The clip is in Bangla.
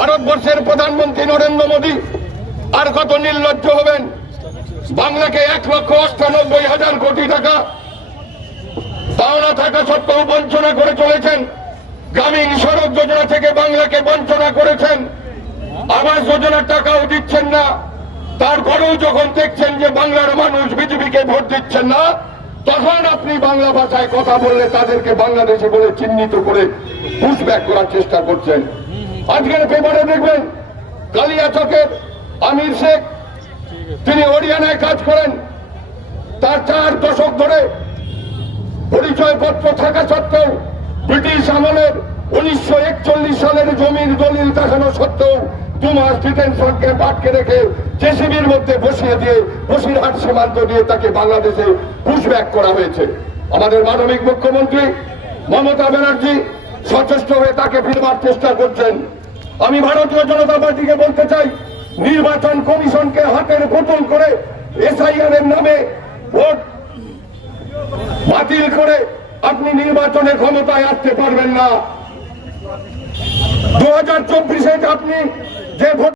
ভারতবর্ষের প্রধানমন্ত্রী নরেন্দ্র মোদী আর কত নির্লজ্জ হবেন? বাংলাকে 1,98,000 কোটি টাকা পাওনা থাকা সত্ত্বেও বঞ্চনা করে চলেছেন। গ্রামীণ সড়ক যোজনা থেকে বাংলাকে বঞ্চনা করেছেন। আবাস যোজনার টাকাও দিচ্ছেন না। তারপরেও যখন দেখছেন যে বাংলার মানুষ বিজেপিকে ভোট দিচ্ছেন না, তখন আপনি বাংলা ভাষায় কথা বললে তাদেরকে বাংলাদেশে বলে চিহ্নিত করে পুশব্যাক করার চেষ্টা করছেন। আজকের পেপারে দেখবেন কালিয়াচকের আমির শেখ, তিনি হরিয়ানায় কাজ করেন। তার 4 দশক ধরে পরিচয়পত্র থাকা সত্ত্বেও, ব্রিটিশ আমলের 1941 সালের জমির দলিল দেখানো সত্ত্বেও 2 মাস ডিটেনশন ক্যাম্প আটকে রেখে জেসিবির মধ্যে বসিয়ে দিয়ে বসিরহাট সীমান্ত দিয়ে তাকে বাংলাদেশে পুশব্যাক করা হয়েছে। আমাদের মাননীয় মুখ্যমন্ত্রী মমতা ব্যানার্জি সচেষ্ট হয়ে তাকে ফিরবার চেষ্টা করছেন। আমি ভারতীয় জনতা পার্টিকে বলতে চাই, নির্বাচন কমিশনকে হাতের পুতুল করে এসআইআর এর নামে ভোট বাতিল করে আপনি নির্বাচনে ক্ষমতায় আসতে পারবেন না। 2024-এ আপনি যে ভোট